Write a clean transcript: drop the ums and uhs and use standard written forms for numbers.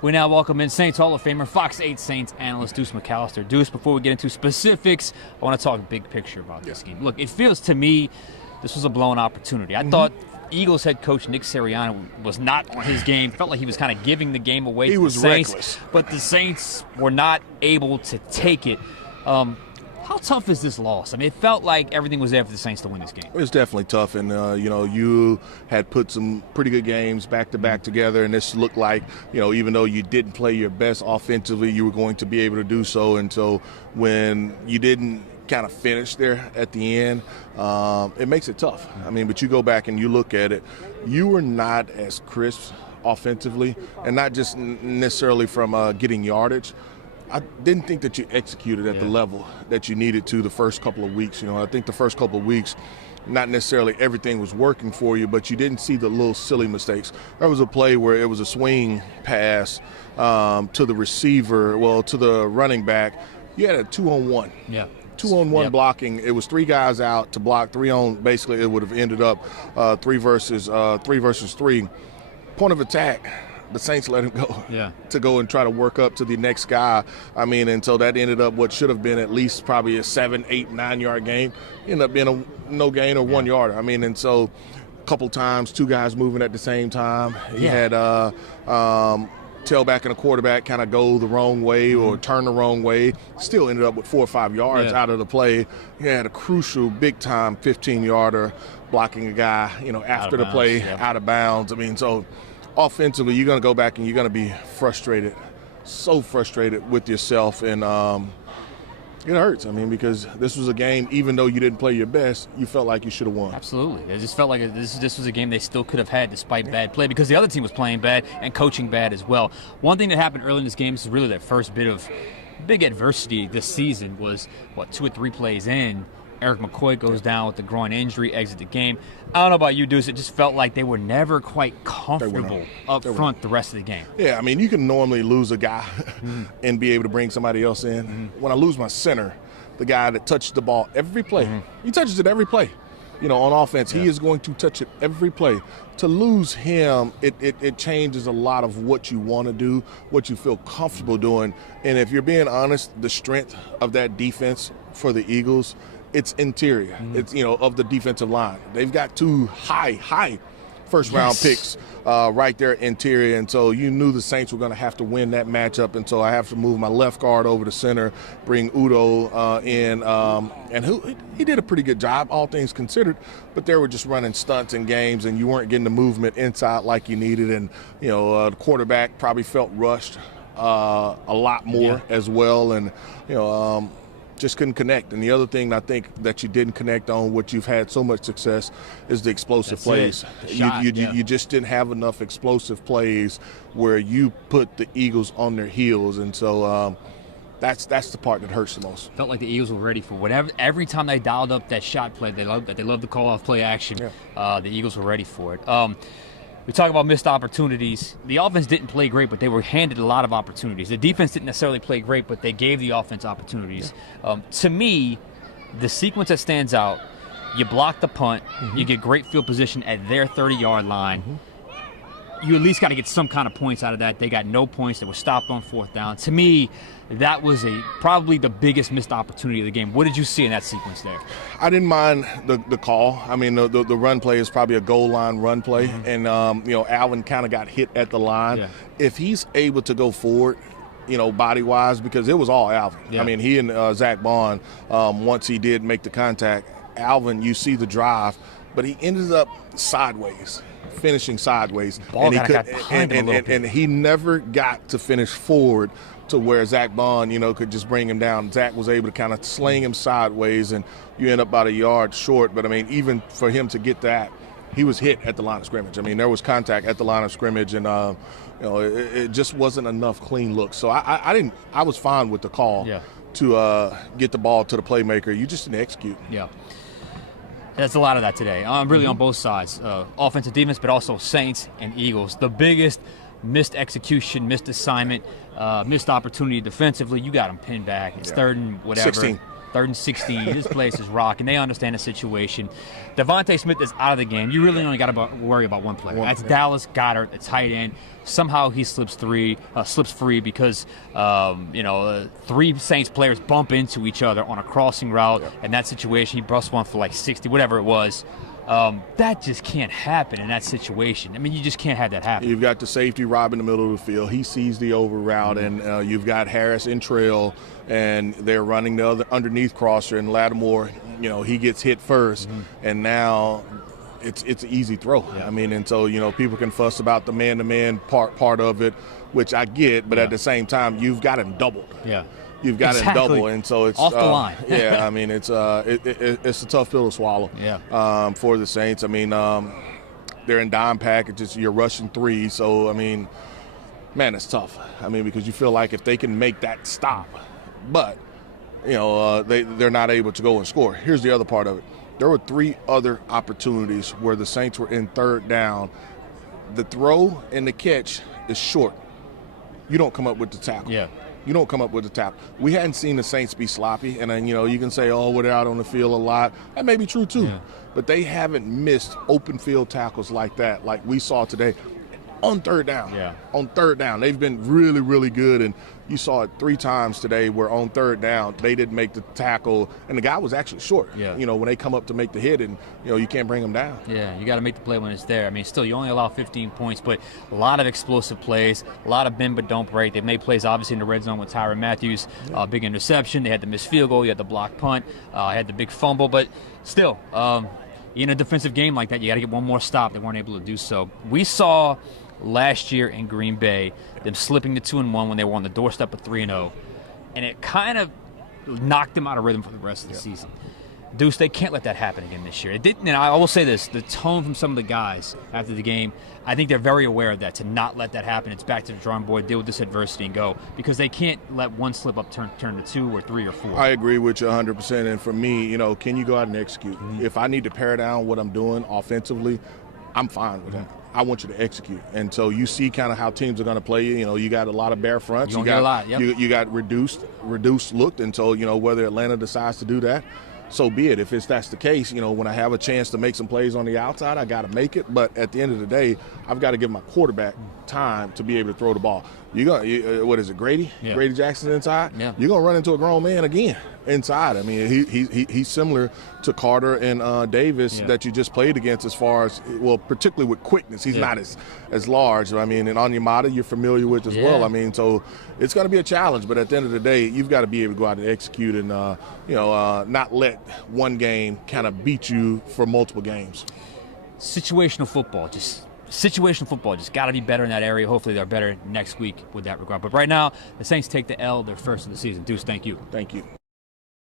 We now welcome in Saints Hall of Famer, Fox 8 Saints analyst Deuce McAllister. Deuce, before we get into specifics, I want to talk big picture about this game. Look, it feels to me this was a blown opportunity. I thought Eagles head coach Nick Sirianni was not on his game. Felt like he was kind of giving the game away to the Saints. Reckless. But the Saints were not able to take it. How tough is this loss? I mean, it felt like everything was there for the Saints to win this game. It's definitely tough, and you had put some pretty good games back to back together, and this looked like, even though you didn't play your best offensively, you were going to be able to do so. And so when you didn't kind of finish there at the end, it makes it tough. I mean, but you go back and you look at it, you were not as crisp offensively, and not just necessarily from getting yardage. I didn't think that you executed at the level that you needed to the first couple of weeks. I think the first couple of weeks, not necessarily everything was working for you, but you didn't see the little silly mistakes. There was a play where it was a swing pass to the receiver, to the running back. You had a 2-on-1. Yeah. 2-on-1 blocking. It was three guys out to block, 3-on. Basically, it would have ended up 3 versus 3. Point of attack. The Saints let him go to go and try to work up to the next guy. I mean, and so that ended up what should have been at least probably a 7, 8, 9-yard game. Ended up being a no gain or 1 yarder. I mean, and so a couple times, 2 guys moving at the same time. You had tailback and a quarterback kind of go the wrong way or turn the wrong way. Still ended up with 4 or 5 yards out of the play. You had a crucial, big-time 15-yarder blocking a guy, after the play, out of bounds. I mean, so offensively, you're going to go back and you're going to be frustrated, so frustrated with yourself, and it hurts. I mean, because this was a game, even though you didn't play your best, you felt like you should have won. Absolutely. It just felt like this was a game they still could have had despite bad play, because the other team was playing bad and coaching bad as well. One thing that happened early in this game, this is really that first bit of big adversity this season, was, 2 or 3 plays in, Eric McCoy goes down with the groin injury, exit the game. I don't know about you, Deuce. It just felt like they were never quite comfortable up front the rest of the game. Yeah, I mean, you can normally lose a guy and be able to bring somebody else in. When I lose my center, the guy that touches the ball every play, he touches it every play. On offense, he is going to touch it every play. To lose him, it changes a lot of what you want to do, what you feel comfortable doing. And if you're being honest, the strength of that defense for the Eagles, it's interior. It's, of the defensive line. They've got 2 high first-round picks right there interior, and so you knew the Saints were going to have to win that matchup, and so I have to move my left guard over to center, bring Udo in, and he did a pretty good job, all things considered, but they were just running stunts in games, and you weren't getting the movement inside like you needed, and, the quarterback probably felt rushed a lot more as well, and, just couldn't connect. And the other thing I think that you didn't connect on, what you've had so much success, is the explosive plays. You just didn't have enough explosive plays where you put the Eagles on their heels, and so that's the part that hurts the most. Felt like the Eagles were ready for whatever. Every time they dialed up that shot play, they loved to call off play action. The Eagles were ready for it. We talk about missed opportunities. The offense didn't play great, but they were handed a lot of opportunities. The defense didn't necessarily play great, but they gave the offense opportunities. To me, the sequence that stands out, you block the punt, you get great field position at their 30-yard line. You at least got to get some kind of points out of that. They got no points. They were stopped on 4th down. To me, that was probably the biggest missed opportunity of the game. What did you see in that sequence there? I didn't mind the call. I mean, the run play is probably a goal line run play, and Alvin kind of got hit at the line. If he's able to go forward, body-wise, because it was all Alvin. I mean, he and Zach Bond, once he did make the contact, Alvin, you see the drive, but he ended up sideways. Finishing sideways, and he never got to finish forward to where Zach Bond, could just bring him down. Zach was able to kind of sling him sideways, and you end up about a yard short. But I mean, even for him to get that, he was hit at the line of scrimmage. I mean, there was contact at the line of scrimmage, and it just wasn't enough clean looks. So I was fine with the call to get the ball to the playmaker. You just didn't execute. There's a lot of that today. Really on both sides, offense and defense, but also Saints and Eagles. The biggest missed execution, missed assignment, missed opportunity defensively. You got them pinned back. It's 3rd and whatever. 3rd and 16. This place is rocking. They understand the situation. Devontae Smith is out of the game. You really only got to worry about one player. That's Dallas Goedert, the tight end. Somehow he slips free because 3 Saints players bump into each other on a crossing route. In that situation, he busts one for like 60, whatever it was. That just can't happen in that situation. I mean, you just can't have that happen. You've got the safety Rob in the middle of the field. He sees the over route, and you've got Harris in trail, and they're running the other underneath crosser, and Lattimore, he gets hit first, and now it's an easy throw. I mean, and so, people can fuss about the man-to-man part of it, which I get, but at the same time, you've got him doubled. Yeah. You've got it double, and so it's off the line. Yeah, I mean it's a tough pill to swallow. Yeah. For the Saints, I mean they're in dime packages. You're rushing 3, so I mean, man, it's tough. I mean, because you feel like if they can make that stop, but they're not able to go and score. Here's the other part of it. There were 3 other opportunities where the Saints were in 3rd down. The throw and the catch is short. You don't come up with the tackle. Yeah. You don't come up with the tackle. We hadn't seen the Saints be sloppy, and then you can say, oh, they're out on the field a lot. That may be true too, but they haven't missed open field tackles like that, like we saw today. On 3rd down. Yeah. On 3rd down. They've been really, really good. And you saw it 3 times today where on 3rd down they didn't make the tackle. And the guy was actually short. Yeah. When they come up to make the hit and, you can't bring him down. Yeah, you got to make the play when it's there. I mean, still, you only allow 15 points, but a lot of explosive plays, a lot of bend but don't break. They've made plays, obviously, in the red zone with Tyrann Mathieu. Big interception. They had the missed field goal. You had the blocked punt. Had the big fumble. But still, in a defensive game like that, you got to get one more stop. They weren't able to do so. We saw last year in Green Bay, them slipping to 2-1 when they were on the doorstep of 3-0, and it kind of knocked them out of rhythm for the rest of the season. Deuce, they can't let that happen again this year. It didn't, and I will say this, the tone from some of the guys after the game, I think they're very aware of that, to not let that happen. It's back to the drawing board, deal with this adversity and go, because they can't let one slip up turn to 2 or 3 or 4. I agree with you 100%, and for me, can you go out and execute? If I need to pare down what I'm doing offensively, I'm fine with that. I want you to execute. And so you see kind of how teams are going to play you. You got a lot of bare fronts. You got a lot, you got reduced look. And so, whether Atlanta decides to do that, so be it. If that's the case, when I have a chance to make some plays on the outside, I got to make it. But at the end of the day, I've got to give my quarterback time to be able to throw the ball. What is it, Grady? Yeah. Grady Jackson inside? Yeah. You're going to run into a grown man again inside. I mean, he's similar to Carter and Davis that you just played against as far as, particularly with quickness. He's not as large. I mean, and Onyemata you're familiar with as well. I mean, so it's going to be a challenge. But at the end of the day, you've got to be able to go out and execute and, not let one game kind of beat you for multiple games. Situational football just got to be better in that area. Hopefully they're better next week with that regard. But right now, the Saints take the L, their first of the season. Deuce, thank you. Thank you.